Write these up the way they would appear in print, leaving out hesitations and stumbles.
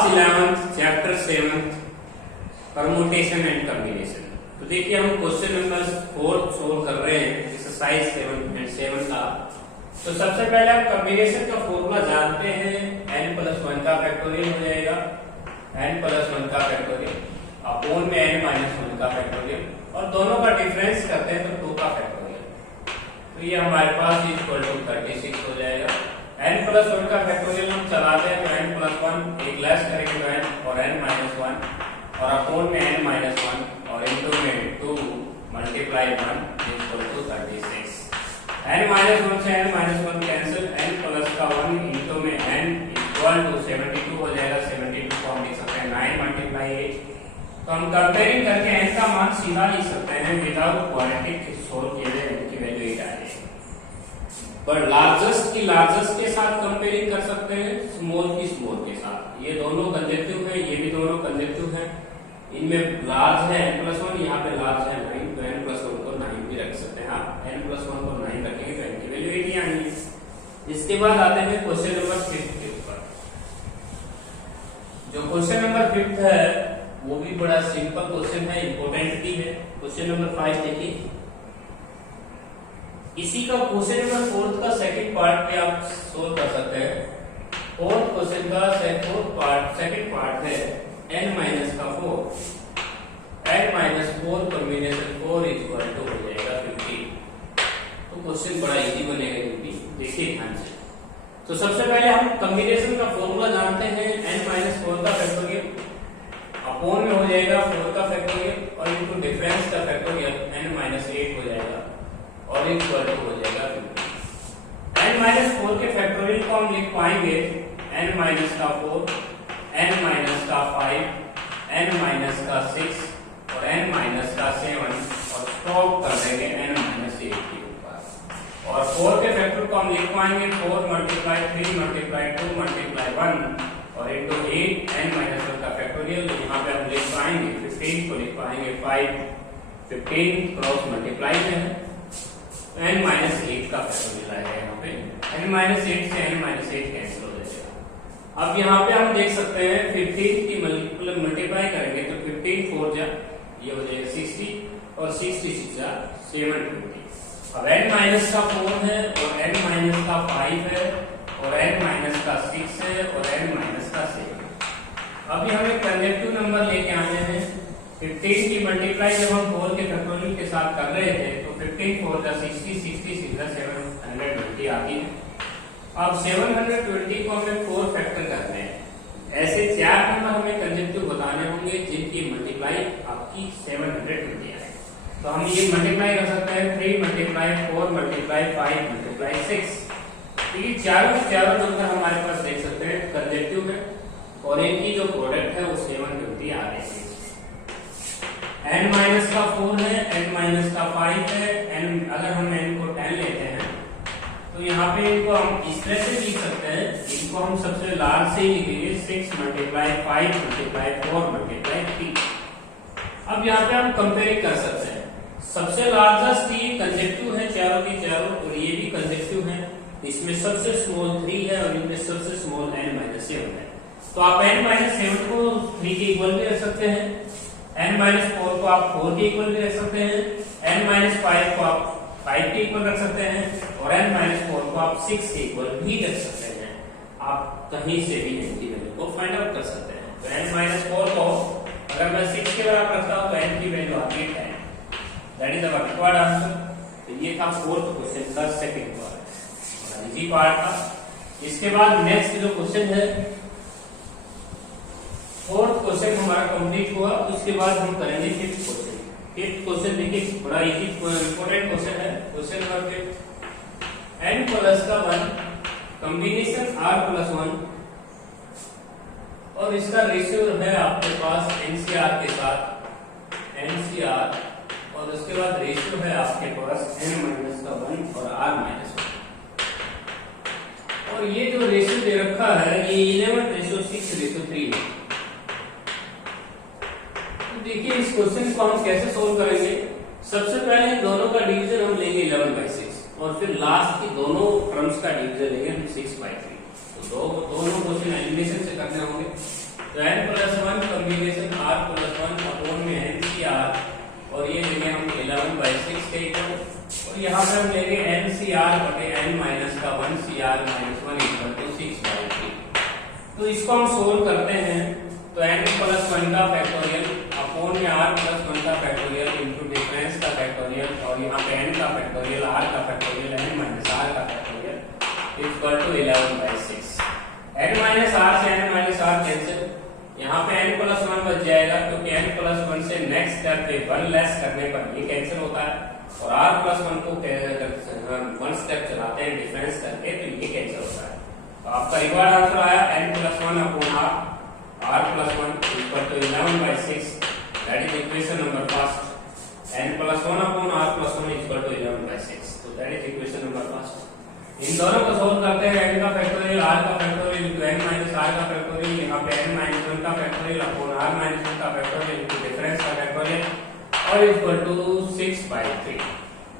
Class 11th chapter 7 permutation and combination. तो देखिए हम क्वेश्चन नंबर 4 सोल्व कर रहे हैं एक्सरसाइज 7 का। तो सबसे पहले हम कॉम्बिनेशन का फॉर्मूला जानते हैं, n+1 का फैक्टोरियल हो जाएगा, n+1 का फैक्टोरियल अपॉन में n-1 का फैक्टोरियल, और दोनों का डिफरेंस करते हैं तो 2 का फैक्टोरियल। तो ये हमारे पास इक्वल टू 36 हो जाएगा। n+1 का फैक्टोरियल हम चलाते हैं तो n+1 एक लेस करेंगे तो n और n-1 और अपॉन में n-1 और इनटू में 2 मल्टीप्लाई 1 इक्वल टू 36। n-1 से n-1 कैंसिल, n प्लस का 1 इनटू में n इक्वल टू 72 हो जाएगा। 72 को हम लिख सकते हैं 9 मल्टीप्लाई 8। तो हम कंपेयरिंग करके n का मान सीधा लिख सकते हैं विदाउट क्वाड्रेटिक सोल्व किए जाए n की वैल्यू 8 आ जाएगी। पर लार्जेस्ट की लार्जेस्ट के साथ कंपेयरिंग कर सकते हैं, स्मॉल की स्मॉल के साथ। ये दोनों कंसेप्टिव है, ये भी दोनों कंसेप्टिव है। इनमें लार्ज है n+1, यहाँ पे लार्ज है 9, तो n+1 को 9 भी रख सकते हैं आप। n+1 को 9 रखेंगे तो n की वैल्यू 8 ही आएगी। इसके बाद आते हैं क्वेश्चन नंबर 5 पर। जो क्वेश्चन नंबर 5 है वो भी बड़ा सिंपल क्वेश्चन है, इंपॉर्टेंट भी है। क्वेश्चन नंबर 5 देखिए, इसी का क्वेश्चन नंबर 4 का सेकंड पार्ट पे आप सोल्व कर सकते हैं। फोर्थ क्वेश्चन का सेकंड पार्ट है n-4, n-4 combination 4 equal to हो जाएगा 50। तो क्वेश्चन बड़ा इजी बनेगा क्योंकि देखिए ध्यान से। तो सबसे पहले हम कॉम्बिनेशन का फॉर्मूला जानते हैं, n-4 का फैक्टोरियल अपॉन में हो जाएगा 4 का फैक्टोरियल और इनटू डिफरेंस का फैक्टोरियल n-8 हो जाएगा और इक्वल टू हो जाएगा 50। n-4 के फैक्टोरियल को हम लिख पाएंगे n-4, n-5, n-6 और n-7 और स्टॉप कर देंगे n-8 के ऊपर। और 4 के फैक्टर को हम लिख पाएंगे 4 मल्टीप्लाई 3 मल्टीप्लाई 2 मल्टीप्लाई 1 और इनटू 8 n-1 का फैक्टोरियल। यहाँ पे हम लिख पाएंगे 15 को लिख पाएंगे 5, 15 क्रॉस मल्टीप्लाई में है n-8 का फैक्टोरियल आएगा। यहाँ पे n-8 से n-8 कैंसिल हो जाएगा। अब यहाँ पे हम देख सकते हैं 15 की मल्टीप्लाई करेंगे तो 15 4 जा ये हो जाएगा 60 और 66 जा 720। अब n- का 4 है और n- का 5 है और n- का 6 है और n- का 7। अभी हमें कंसेप्टिव नंबर लेके आने हैं। 15 की मल्टीप्लाई जब हम 4 के फैक्टोरियल के साथ कर रहे थे तो 15 4 जा 60, 66 जा 720 आती है। अब 720 को हमें 4 फैक्टर करने हैं। ऐसे 4 नंबर हमें कंसेप्टिव बताने होंगे जिनकी मल्टीप्लाई आपकी 720 आए। तो हम ये मल्टीप्लाई कर सकते हैं 3 मल्टीप्लाई 4 मल्टीप्लाई 5 मल्टीप्लाई 6। तो ये चारों नंबर हमारे पास देख सकते हैं कंसेप्टिव है और इनकी जो प्रोडक्ट है वो 720 आ रही है। n- का 4 है, n- का 5 है, n अगर हम n को 10 लेते हैं तो यहाँ पे इनको हम इस तरह से लिख सकते हैं। इनको हम सबसे लार्ज से ही लिखेंगे 6 मल्टीप्लाई 5 मल्टीप्लाई 4 मल्टीप्लाई 3। अब यहाँ पे हम कंपेयर कर सकते हैं। सबसे लार्जेस्ट ये कंसेप्टिव है चारों की चारों और ये भी कंसेप्टिव है। इसमें सबसे स्मॉल 3 है और इनमें सबसे स्मॉल n-7 है। तो आप n-7 को 3 के इक्वल भी रख सकते हैं, n-4 को आप 4 के इक्वल भी रख सकते हैं, n-5 को आप 5 के इक्वल रख सकते हैं और n-4 को आप 6 के इक्वल भी रख सकते हैं। आप कहीं से भी n की वैल्यू को फाइंड आउट कर सकते हैं। तो n-4 को अगर मैं 6 के बराबर रखता हूं तो n की वैल्यू आती है 10। That is our required answer. तो ये था फोर्थ क्वेश्चन का सेकंड पार्ट, इजी पार्ट था। इसके बाद नेक्स्ट जो क्वेश्चन है, फोर्थ क्वेश्चन हमारा कंप्लीट हुआ। उसके बाद हम करेंगे फिफ्थ क्वेश्चन। फिफ्थ क्वेश्चन देखिए बड़ा इजी इंपॉर्टेंट क्वेश्चन है। Question number 5, n+1 combination r+1 और इसका रेशियो है आपके पास NCR के साथ, NCR और उसके बाद रेशियो है आपके पास n-1 और r-1। और ये जो रेशियो दे रखा है ये 11:6:3 है। देखिए इस क्वेश्चन को हम कैसे सोल्व करेंगे। सबसे पहले दोनों का डिवीजन हम लेंगे 11/6 और फिर लास्ट की दोनों टर्म्स का डिवीजन लेंगे हम 6/3। तो दोनों क्वेश्चन एलिमिनेशन से करने होंगे। तो n plus one combination r plus one upon में NCR, और ये लेंगे हम 11/6 के इक्वल, और यहाँ पे हम लेंगे NCR बटे n माइनस का 1CR माइनस 1 इक्वल टू 6/3। तो इसको हम सोल्व करते हैं, तो n प्लस वन का फैक्टोरियल अपॉन में r प्लस वन का फैक्टोरियल इंटू डिफरेंस का फैक्टोरियल, और यहाँ पे n का फैक्टोरियल, r का फैक्टोरियल, n माइनस r का factorial equal to 11/6। n minus r से n माइनस r कैंसिल, यहाँ पे n प्लस वन बच जाएगा, क्योंकि n प्लस वन से नेक्स्ट स्टेप पे 1 लेस करने पर ये कैंसिल होता है, और r प्लस वन को 1 स्टेप चलाते हैं डिफरेंस करके तो ये कैंसिल होता है। तो आपका रिक्वायर्ड आंसर आया n plus one upon r plus one equal to 11/6, that is equation number first. n plus one upon r plus one equal to 11/6, तो that is equation number first. इन दोनों को solve करते हैं, n का factorial r का factorial into n minus r का factorial, यहाँ पे n माइनस 1 का फैक्टोरियल अपॉन r माइनस 1 का फैक्टोरियल इनटू डिफरेंस का फैक्टोरियल, और इक्वल टू 6/3।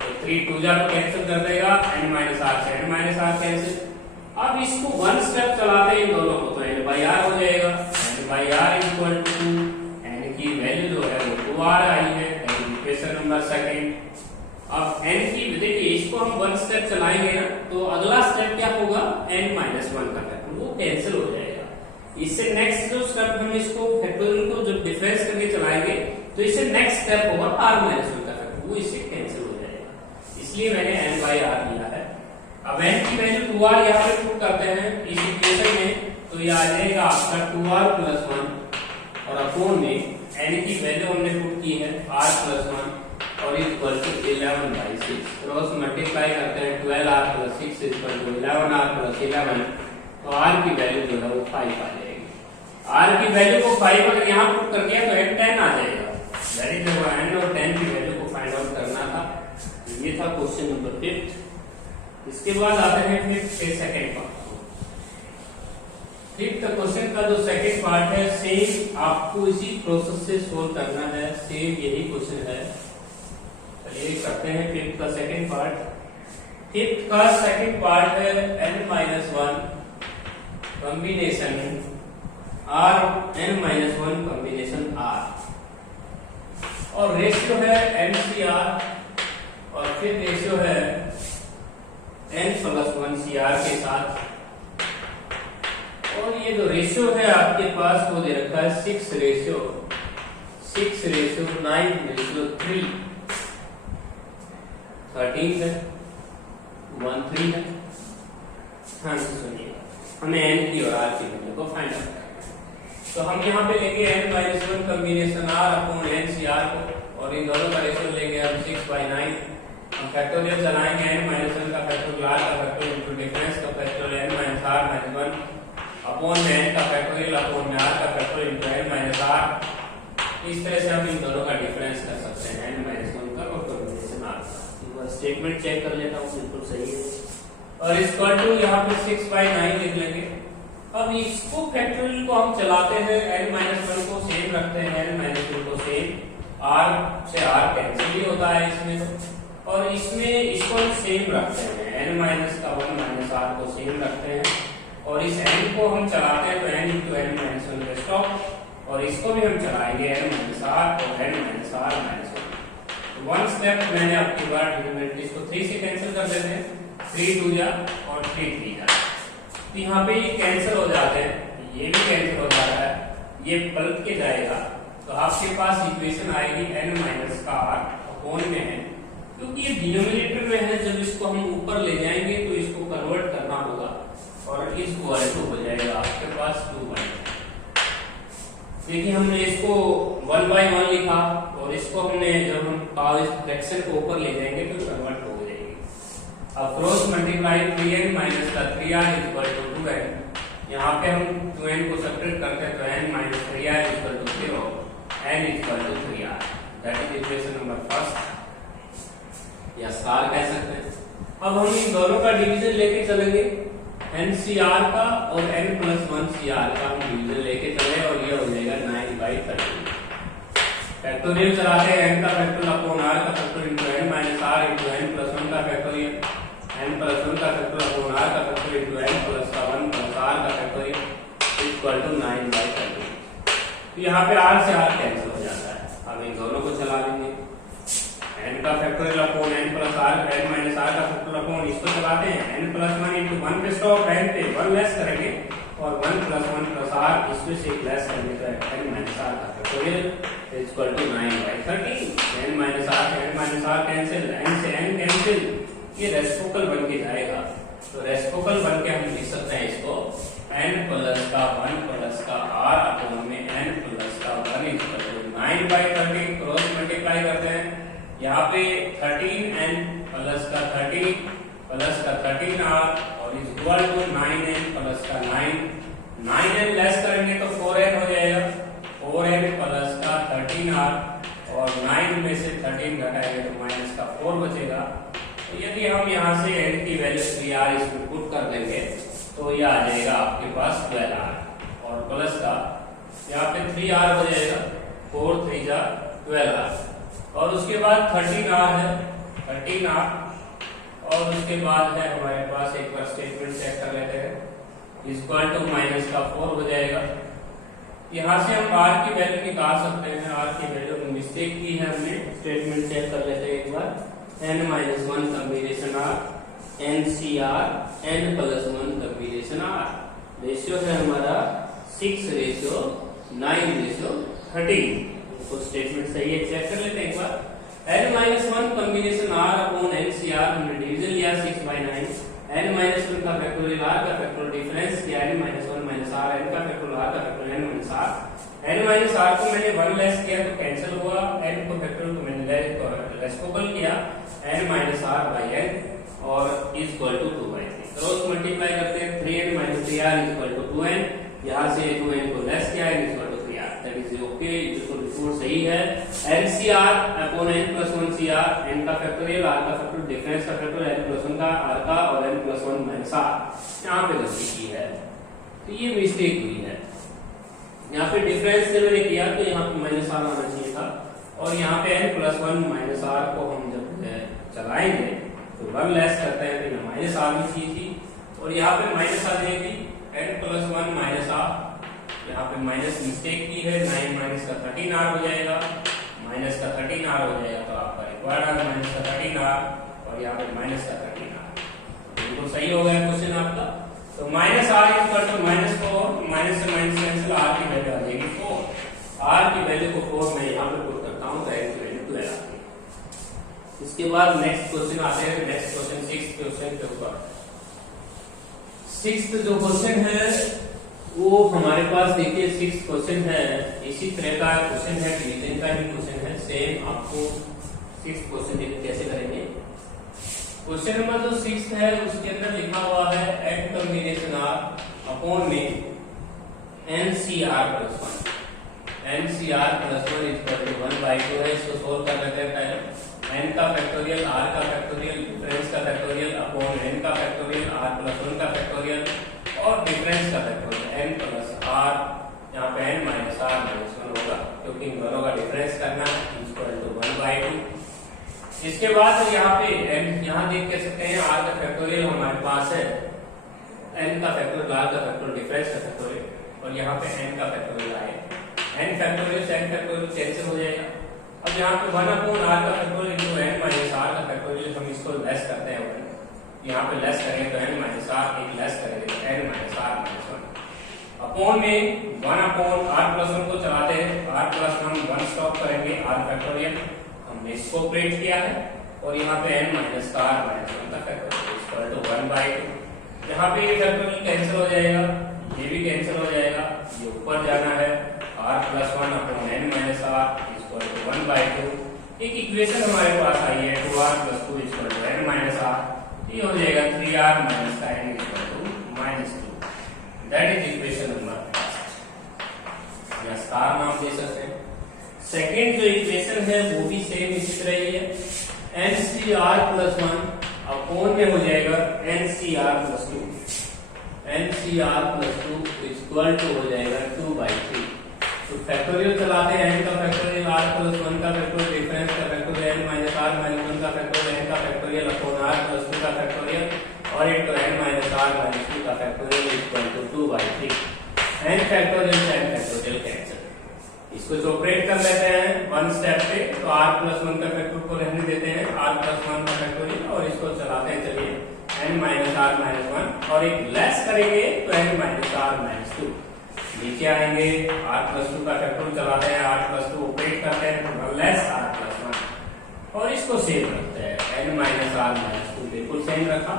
तो 3 2 जा कैंसिल कर देगा, n माइनस r से n माइनस r कैंसिल। अब इसको 1 स्टेप चलाते हैं इन दोनों को, तो n बाई r हो जाएगा, n by r equal to n की वैल्यू जो है वो 2r आई है, इक्वेशन नंबर सेकंड। अब n की देखिए इसको हम 1 स्टेप चलाएंगे ना, तो अगला स्टेप क्या होगा, n माइनस 1 का फैक्टर वो कैंसिल हो जाएगा। इससे नेक्स्ट जो स्टेप हम इसको फैक्टोरियल को जब डिफरेंस करके चलाएंगे तो इससे नेक्स्ट स्टेप होगा r माइनस 1 का फैक्टर, वो इससे कैंसिल हो जाएगा, इसलिए मैंने n बाई r लिया है। अब n की वैल्यू 2r यहाँ पे पुट करते हैं इस इक्वेशन में, तो ये आ जाएगा आपका 2r प्लस 1, और अपॉन में n की वैल्यू हमने पुट की है r प्लस 1 और इक्वल टू 11/6। क्रॉस मल्टीप्लाई करते हैं, 12r plus 6 equal to 11r plus 11, तो r की वैल्यू जो है वो 5 आ जाएगी। r की वैल्यू को 5 अगर यहाँ पुट कर दिया तो n 10 आ जाएगा, दैट इज n और 10 की वैल्यू को फाइंड आउट करना था। तो ये था क्वेश्चन नंबर 5। इसके बाद आते हैं फिफ्थ के सेकंड पार्ट। फिफ्थ क्वेश्चन का जो सेकंड पार्ट है सेम आपको इसी प्रोसेस से सोल्व करना है, सेम यही क्वेश्चन है। चलिए करते हैं फिफ्थ का सेकंड पार्ट। फिफ्थ का सेकंड पार्ट है n minus 1 combination r, n minus 1 combination r, और रेशियो है NCR, और फिर रेशियो है n प्लस 1 CR के साथ, और ये जो रेशियो है आपके पास वो दे रखा है 6:9:3, 13 है, 13 है। हाँ सुनिए, हमें n की और r की वैल्यू को फाइंड आउट करना है। तो हम यहाँ पे लेंगे n minus 1 combination r upon NCR को, और इन दोनों का रेशियो लेंगे हम 6/9। हम फैक्टोरियल चलाएंगे, n माइनस 1 का फैक्टोरियल r का फैक्टोरियल इनटू डिफरेंस का factorial n minus r minus 1 upon में n का फैक्टोरियल अपॉन में r का factorial into n minus r। इस तरह से हम इन दोनों का डिफरेंस कर सकते हैं, n माइनस 1 का और कॉम्बिनेशन r का। स्टेटमेंट चेक कर लेता हूँ, बिल्कुल सही है, और इक्वल टू यहाँ पे 6/9 लिख लेंगे। अब इसको फैक्टोरियल को हम चलाते हैं, n माइनस 1 को सेम रखते हैं, n माइनस 1 को सेम, r से r कैंसिल ही होता है इसमें, तो और इसमें इसको हम सेम रखते हैं, n माइनस का 1 माइनस r को सेम रखते हैं, और इस n को हम चलाते हैं तो n इंटू n माइनस 1 पे स्टॉप, और इसको भी हम चलाएंगे n माइनस r और n minus r minus 1। One step मैंने आपकी बार इसको 3 से कैंसिल कर देते हैं, 3 2 जा और 3 3 जा, तो यहाँ पे ये कैंसिल हो जाते हैं, ये भी कैंसिल हो जाता है, ये पलट के जाएगा, तो आपके पास इक्वेशन आएगी n माइनस का r अपॉन में है, क्योंकि ये डिनोमिनेटर में है, जब इसको हम ऊपर ले जाएंगे तो इसको कन्वर्ट करना होगा, और इस इक्वल हो जाएगा आपके पास 2/, देखिए हमने इसको 1/1 लिखा, और इसको हमने जब हम इस फ्रैक्शन को ऊपर ले जाएंगे तो कन्वर्ट हो जाएगी। अब क्रॉस मल्टीप्लाई 3n माइनस का 3r इक्वल टू 2n, यहाँ पे हम 2n को सेपरेट करते हैं तो n minus 3r equal to 0, n equal to 3r, that is equation number first, या स्टार कह सकते हैं। अब हम इन दोनों का डिवीजन लेके चलेंगे, NCR का और n प्लस 1 CR का हम डिवीजन लेके चले, और ये हो जाएगा 9/13। फैक्टोरियल चलाते हैं, n का फैक्टोरियल अपॉन r का factorial into n minus r into n plus 1 का फैक्टोरियल, n प्लस 1 का फैक्टोरियल अपॉन r का factorial into n plus 1 plus r का फैक्टोरियल इक्वल टू 9/13। तो यहाँ पे r से r कैंसिल हो जाता है। अब इन दोनों को चला लेंगे, n का factorial upon n plus r, n minus r का फैक्टोरियल अपॉन इसको चलाते हैं, n प्लस 1 इंटू 1 पे स्टॉप, n पे 1 लेस करेंगे और 1 प्लस r इसमें से एक लेस करेंगे तो n माइनस r का factorial equal to 9/13। n minus r cancel, n से n कैंसिल, ये रेसिप्रोकल बन के जाएगा। तो रेसिप्रोकल बन के हम लिख सकते हैं इसको n प्लस का 1 प्लस का r अपॉन में n प्लस का 1 इक्वल टू 9/13। क्रॉस मल्टीप्लाई करते हैं, यहाँ पे 13n प्लस का 13 प्लस का 13r और इक्वल टू 9n प्लस का 9n लेस करेंगे तो 4n हो जाएगा, 4n प्लस का 13r और 9 में से 13 घटाएंगे तो माइनस का 4 बचेगा। तो यदि हम यहाँ से n की वैल्यू 3r इसमें पुट कर देंगे तो ये आ जाएगा आपके पास 12r और प्लस का यहाँ पे 3r हो जाएगा, 4 3 जा 12r और उसके बाद 13r है, 13r और उसके बाद है हमारे पास एक बार स्टेटमेंट चेक कर लेते हैं, इक्वल टू माइनस का 4 हो जाएगा। यहाँ से हम r की वैल्यू निकाल सकते हैं, r की वैल्यू में मिस्टेक की है हमने, स्टेटमेंट चेक कर लेते हैं एक बार, n minus 1 combination r NCR n plus 1 combination r, ratio है हमारा 6:9:13। तो स्टेटमेंट सही है, चेक कर लेते हैं एक बार। n minus 1 combination r upon NCR हमने डिवीजन लिया 6/9, n माइनस 1 का फैक्टोरियल r का फैक्टोरियल डिफरेंस किया n minus 1 minus r, n का फैक्टोरियल r का factorial n minus r, n minus r को मैंने 1 लेस किया तो कैंसिल हुआ, n को फैक्टोरियल को मैंने रेसिप्रोकल किया n minus r by n और इक्वल टू 2/3। क्रॉस मल्टीप्लाई करते हैं, 3n minus 3r equal to 2n, यहाँ से 2n को लेस किया n equal to 3r, that is okay, बिल्कुल रिपोर्ट सही है। NCR upon n plus 1 CR, n का फैक्टोरियल r का फैक्टोरियल डिफरेंस का फैक्टोरियल n प्लस 1 का r का और n प्लस 1 माइनस r, यहाँ पे गलती की है तो ये मिस्टेक हुई है। यहाँ पे डिफरेंस से मैंने किया तो यहाँ पे माइनस r आना चाहिए था और यहाँ पे n प्लस 1 माइनस r को हम जब चलाएंगे तो 1 लेस करते हैं तो यहाँ माइनस r भी चाहिए थी और यहाँ पे माइनस आ जाएगी n प्लस 1 माइनस r, यहाँ पे माइनस मिस्टेक की है, 9 माइनस का 13r हो जाएगा, माइनस का 13r हो जाएगा तो आपका रिक्वायर्ड आंसर माइनस का 13r और यहाँ पे माइनस का 13r, बिल्कुल सही हो गया क्वेश्चन आपका। तो minus r equal to minus 4, minus से माइनस कैंसिल, r की वैल्यू आ जाएगी 4, r की वैल्यू को 4 मैं यहाँ पे पुट करता हूँ तो n की वैल्यू 12 आती है। इसके बाद नेक्स्ट क्वेश्चन आते हैं, नेक्स्ट क्वेश्चन 6th क्वेश्चन के ऊपर। 6th जो क्वेश्चन है वो हमारे पास देखिए 6th क्वेश्चन है, इसी तरह का क्वेश्चन है, डिवीजन का ही क्वेश्चन है, सेम आपको 6th क्वेश्चन कैसे करेंगे। क्वेश्चन नंबर जो 6th है उसके अंदर लिखा हुआ है n कॉम्बिनेशन r अपॉन में NCR plus 1, NCR plus 1 equal to 1/2 है, इसको सोल्व कर लेते हैं पहले। n का फैक्टोरियल, r का फैक्टोरियल, डिफरेंस का फैक्टोरियल अपॉन n का फैक्टोरियल, r प्लस 1 का फैक्टोरियल और डिफरेंस का फैक्टोरियल n प्लस r, यहाँ पे n माइनस r माइनस 1 होगा क्योंकि इन दोनों का डिफरेंस करना है, इक्वल टू 1/2। इसके बाद यहाँ पे n, यहाँ देख के सकते हैं r का फैक्टोरियल हमारे पास है, n का फैक्टोरियल, r का फैक्टोरियल, डिफरेंस का फैक्टोरियल और यहाँ पे n का फैक्टोरियल आए, n फैक्टोरियल से n फैक्टोरियल कैंसिल हो जाएगा। अब यहाँ पे 1 अपॉन r का factorial into n minus r का फैक्टोरियल, हम इसको लेस करते हैं 1, यहाँ पे लेस करेंगे तो n माइनस r, एक लेस करेंगे तो n minus r minus 1 upon में 1 अपॉन r प्लस 1 को चलाते हैं, r प्लस 1 स्टॉप करेंगे, r फैक्टोरियल हमने इसको ऑपरेट किया है और यहाँ पे n माइनस r माइनस 1 का फैक्टोरियल इक्वल टू 1/2। यहाँ पे ये फैक्टोरियल कैंसिल हो जाएगा, ये भी कैंसिल हो जाएगा, ये ऊपर जाना है, r plus 1 upon n minus r equal to 1/2। एक इक्वेशन हमारे पास आई है 2r plus 2 equal to n minus r, ये हो जाएगा 3r माइनस का n equal to minus 2, that is equation number 5 या स्टार नाम दे सकते हैं। सेकंड जो इक्वेशन है वो भी सेम इसी तरह ही है, NCR प्लस 1 अपॉन में हो जाएगा NCR plus 2, NCR plus 2 equal to हो जाएगा 2/3। तो फैक्टोरियल चलाते हैं, n का फैक्टोरियल, r प्लस 1 का फैक्टोरियल, डिफरेंस का factorial, n minus r minus 1 का फैक्टोरियल, n का फैक्टोरियल अपॉन r प्लस 2 का फैक्टोरियल और into n minus r minus 2 का factorial equal to 2/3। n factorial से n फैक्टोरियल कैंसिल, इसको ऑपरेट कर लेते हैं वन स्टेप पे, तो r प्लस 1 का फैक्टर को रहने देते हैं r प्लस 1 का फैक्टोरियल, और इसको चलाते हैं चलिए n माइनस r माइनस 1, और एक लेस करेंगे तो n माइनस r माइनस 2। नीचे आएंगे r प्लस 2 का फैक्टोरियल चलाते हैं, r प्लस 2 ऑपरेट करते हैं तो लेस r प्लस 1, और इसको सेम रखते हैं n माइनस r माइनस 2, बिल्कुल सेम रखा।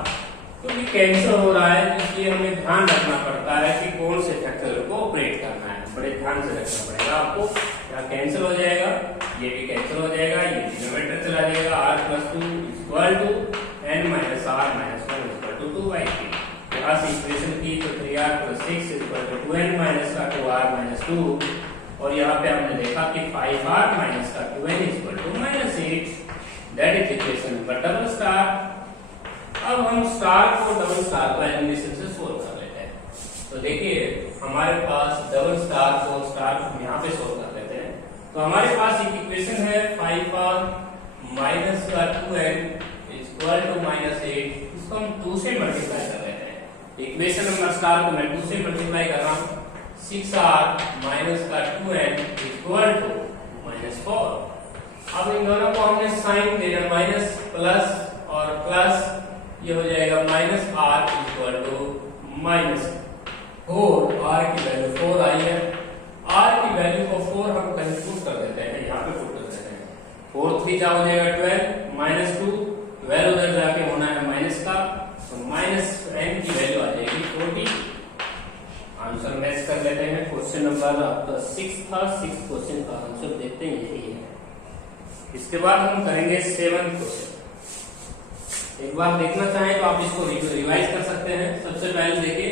तो ये कैंसिल हो रहा है, इसलिए हमें ध्यान रखना पड़ता है कि कौन से फैक्टोरियल को ऑपरेट करना है, बड़े ध्यान से रखना पड़ेगा आपको। यहाँ कैंसिल हो जाएगा, ये भी कैंसिल हो जाएगा, ये डिनोमिनेटर चला जाएगा, r plus 2 equal to n minus r minus 1 equal to 2/3। यहाँ से इक्वेशन की तो 3r plus 6 equal to 2n minus का 2r माइनस 2, और यहाँ पे हमने देखा कि 5r माइनस का 2n equal to minus 8। That is equation number double star. अब हम स्टार को डबल स्टार को एलिमिनेशन से सोल्व कर लेते हैं। तो देखिए हमारे पास डबल स्टार को स्टार यहाँ पे सोल्व कर लेते हैं। तो हमारे पास एक इक्वेशन है 5r माइनस का 2n इक्वल टू माइनस 8, इसको हम 2 से मल्टीप्लाई कर लेते हैं। इक्वेशन नंबर स्टार को मैं 2 से मल्टीप्लाई कर रहा हूँ, 6r माइनस का 2n इक्वल टू माइनस 4। अब इन दोनों को हमने साइन देना, माइनस प्लस और प्लस, ये हो जाएगा minus r equal to minus 4। r की वैल्यू 4 आई है, r की वैल्यू को 4 हम कहीं पुट कर देते हैं, यहाँ पे पुट कर देते हैं। 4 3 जा हो जाएगा 12 माइनस 2, 12 उधर जाके होना है माइनस का, तो माइनस n की वैल्यू आ जाएगी 40। आंसर मैच कर लेते हैं। क्वेश्चन नंबर आपका 6 था, 6 क्वेश्चन का आंसर देखते हैं यही है। इसके बाद हम करेंगे 7th क्वेश्चन। एक बार देखना चाहें तो आप इसको रिवाइज कर सकते हैं। सबसे पहले देखिए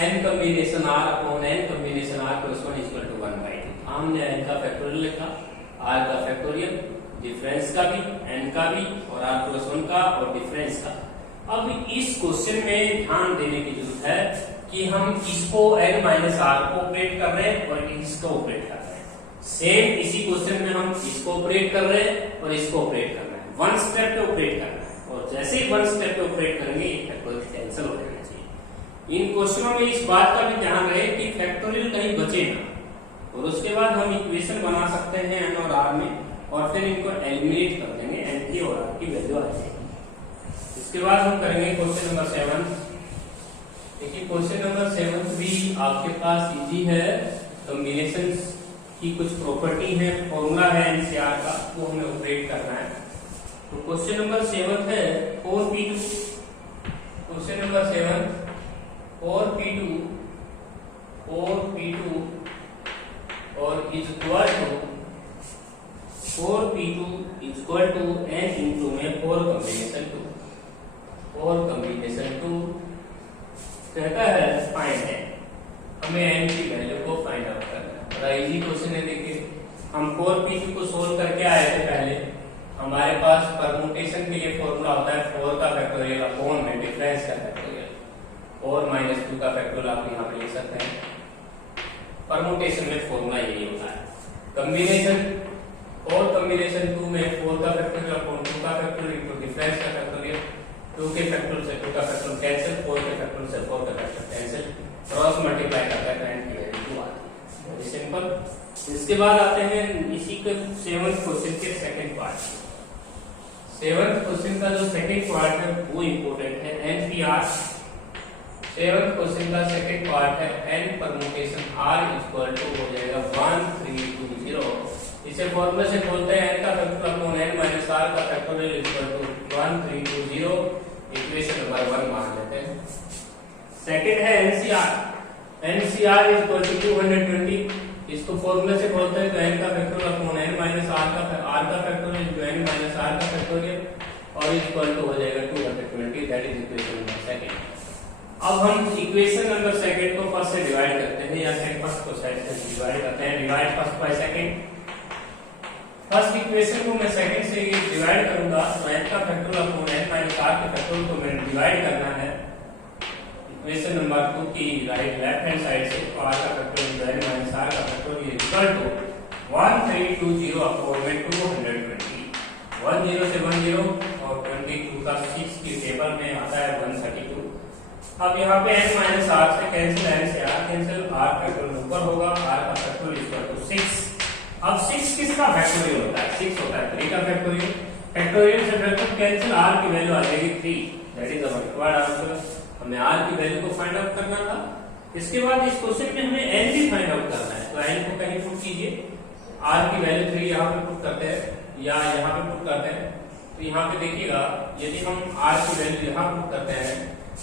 n combination r upon n combination r plus 1 equal to 1/2। हमने n का फैक्टोरियल लिखा, r का फैक्टोरियल, डिफरेंस का भी, n का भी, और r प्लस 1 का और डिफरेंस का। अब इस क्वेश्चन में ध्यान देने की जरूरत है कि हम इसको n माइनस r को ऑपरेट कर रहे हैं और इसको ऑपरेट कर रहे हैं। सेम इसी क्वेश्चन में हम इसको ऑपरेट कर रहे हैं और इसको ऑपरेट कर रहे हैं, वन स्टेप पे ऑपरेट कर रहे हैं, और जैसे ही वन स्टेप पे ऑपरेट करेंगे ये फैक्टोरियल कैंसिल हो जाना चाहिए। इन क्वेश्चनों में इस बात का भी ध्यान रहे कि फैक्टोरियल कहीं बचे ना, और उसके बाद हम इक्वेशन बना सकते हैं n और r में, और फिर इनको एलिमिनेट कर देंगे, n की और r की वैल्यू आ जाएगी। इसके बाद हम करेंगे क्वेश्चन नंबर 7। देखिए क्वेश्चन नंबर 7 भी आपके पास इजी है। कॉम्बिनेशन की कुछ प्रॉपर्टी है, फॉर्मूला है एनसीआर का, वो हमें ऑपरेट करना है। तो क्वेश्चन नंबर 7 है 4p2। क्वेश्चन नंबर 7 4p2 और is equal to 4p2 is equal to n into में 4 कॉम्बिनेशन 2। 4 कॉम्बिनेशन 2 कहता है फाइंड है, हमें n की वैल्यू को फाइंड आउट करना है। बड़ा इजी क्वेश्चन है। देखिए हम 4p2 को सोल्व करके आए थे पहले। हमारे पास परमुटेशन के लिए फॉर्मूला होता है 4 का फैक्टोरियल अपॉन में डिफरेंस का फैक्टोरियल, और माइनस 2 का फैक्टोरियल आप यहाँ पे लिख सकते हैं। परमुटेशन में फॉर्मूला यही होता है। कॉम्बिनेशन और कॉम्बिनेशन 2 में 4 का फैक्टोरियल अपॉन 2 का फैक्टोरियल इनटू डिफरेंस का फैक्टोरियल, 2 के फैक्टोरियल से 2 का फैक्टोरियल कैंसिल, 4 के फैक्टोरियल से 4 का फैक्टोरियल कैंसिल, क्रॉस मल्टीप्लाई करता है n की वैल्यू 2 आती है। Very simple. इसके बाद आते हैं इसी के 7th क्वेश्चन के सेकंड पार्ट। 7th क्वेश्चन का जो सेकंड पार्ट है वो इंपॉर्टेंट है, NPR। 7th क्वेश्चन का सेकंड पार्ट है n permutation r equal to हो जाएगा 1320। इसे फॉर्मूले से बोलते हैं n का factorial upon n minus r का factorial equal to 1320। Equation number 1 मान लेते हैं। सेकंड है NCR। NCR equal to 220। इसको फॉर्मूले से बोलते हैं तो n का factorial upon n minus r का फैक्टोरियल जो n माइनस r का फैक्टोरियल, और इक्वल टू हो जाएगा 220। That is equation number second. अब हम इक्वेशन नंबर सेकंड को फर्स्ट से डिवाइड करते हैं, या सेकंड फर्स्ट को साइड से डिवाइड करते हैं। Divide first by second. First equation को मैं सेकंड से डिवाइड करूंगा तो n का factorial upon n minus r के फैक्टोरियल को मैंने डिवाइड करना है इक्वेशन नंबर 2 की राइट लेफ्ट हैंड साइड से। तो r का फैक्टोरियल n माइनस r का फैक्टोरियल इक्वल टू 1320 अपॉन में 220। 10 से 10 और 22 का 6 की टेबल में आता है 132। अब यहाँ पे n माइनस r से कैंसिल, n से r कैंसिल, r फैक्टोरियल ऊपर होगा, r का फैक्टोरियल इक्वल टू 6 अब 6 किसका फैक्टोरियल होता है? 6 होता है 3 का फैक्टोरियल। फैक्टोरियल से फैक्टर कैंसिल, r की वैल्यू आ जाएगी 3, that is our required answer. हमें r की वैल्यू को फाइंड आउट करना था। इसके बाद इस क्वेश्चन में हमें n भी फाइंड आउट करना है, तो n को कहीं पुट कीजिए, r की वैल्यू 3 यहाँ पे पुट करते हैं या यहाँ पे पुट करते हैं। तो यहाँ पे देखिएगा यदि हम r की वैल्यू यहाँ पुट करते हैं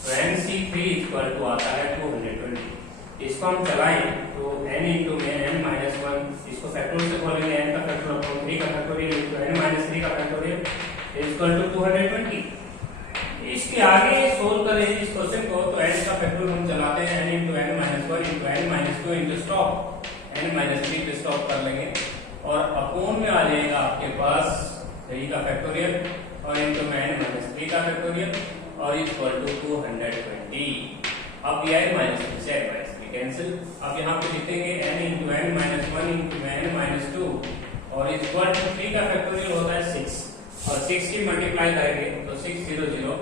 तो nc3 इक्वल टू आता है 220। इसको हम चलाएं तो n इंटू में n माइनस 1, इसको फैक्टोरियल से खोलेंगे, n का फैक्टोरियल अपॉन 3 का फैक्टोरियल इंटू n माइनस 3 का फैक्टोरियल इक्वल टू 220। इसके आगे सोल्व करें इस क्वेश्चन को तो n का फैक्टोरियल हम चलाते हैं n into n minus 1 into n minus 2 into stop n minus 3 पे स्टॉप कर लेंगे और अपॉन में आ जाएगा आपके पास 3 का फैक्टोरियल और इंटू में n माइनस 3 का फैक्टोरियल और इक्वल टू 220। अब ये n माइनस 3 से n माइनस 3 कैंसिल। अब यहाँ पे लिखेंगे n into n minus 1 into n minus 2 और इक्वल टू 3 का फैक्टोरियल होता है 6 और 6 की मल्टीप्लाई करेंगे तो 600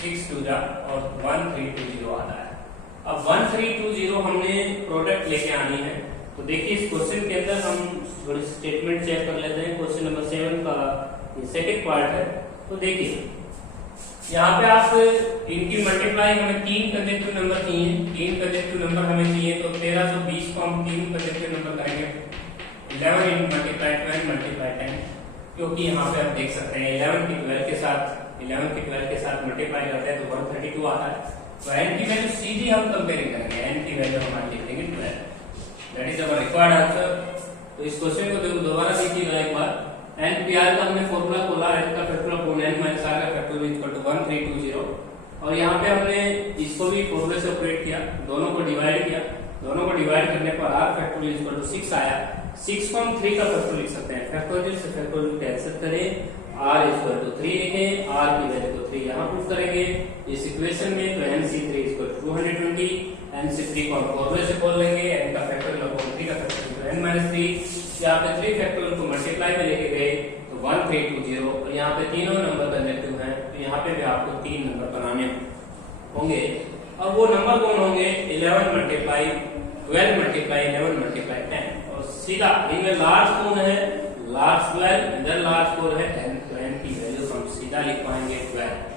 6 2 जा और 1320 आता है। अब 1320 हमने प्रोडक्ट लेके आनी है। तो देखिए इस क्वेश्चन के अंदर हम थोड़ी स्टेटमेंट चेक कर लेते हैं। क्वेश्चन नंबर 7 का सेकंड पार्ट है। तो देखिए यहाँ पे आप इनकी मल्टीप्लाई, हमें 3 कंसेक्टिव नंबर चाहिए, 3 कंसेक्टिव नंबर हमें चाहिए तो 1320 को हम 3 कंसेक्टिव नंबर करेंगे 11 इन मल्टीप्लाई 12 मल्टीप्लाई 10, क्योंकि यहाँ पे आप देख सकते हैं 11 की 12 के साथ मल्टीप्लाई करते हैं तो 132 आता है। तो n की वैल्यू सीधी हम कंपेयरिंग करेंगे, n की वैल्यू हमारी लिख देंगे 12, that is our required answer. तो इस क्वेश्चन को दोबारा देखिएगा एक बार। n pr का हमने फॉर्मूला खोला, n का factorial upon n minus r का फैक्टोरियल इक्वल टू 1320 और यहाँ पे हमने इसको भी फॉर्मूले से ऑपरेट किया, दोनों को डिवाइड किया, दोनों को डिवाइड करने पर r फैक्टोरियल इक्वल टू 6 आया। 6 को हम 3 का फैक्टोरियल लिख सकते हैं, फैक्टोरियल से फैक्टोरियल कैंसिल करें, r इक्वल टू 3 लिखें, r की वैल्यू को 3 यहाँ पुट करेंगे इस इक्वेशन में तो nc3 इक्वल टू 220, nc3 को हम फॉर्मूले से खोल लेंगे, n का फैक्टोरियल अपॉन 3 का फैक्टोरियल n माइनस 3, यहाँ पे 3 फैक्टोरियल को मल्टीप्लाई में लेके गए तो 1320 और यहाँ पे तीनों नंबर कंसेक्टिव हैं तो यहाँ पे भी आपको 3 नंबर बनाने होंगे। अब वो नंबर कौन होंगे? 11 मल्टीप्लाई 12 मल्टीप्लाई 11 मल्टीप्लाई 10 और सीधा इनमें लार्ज कौन है? लार्ज 12, इधर लार्ज 4 है 10, तो n की वैल्यू हम सीधा लिख पाएंगे 12।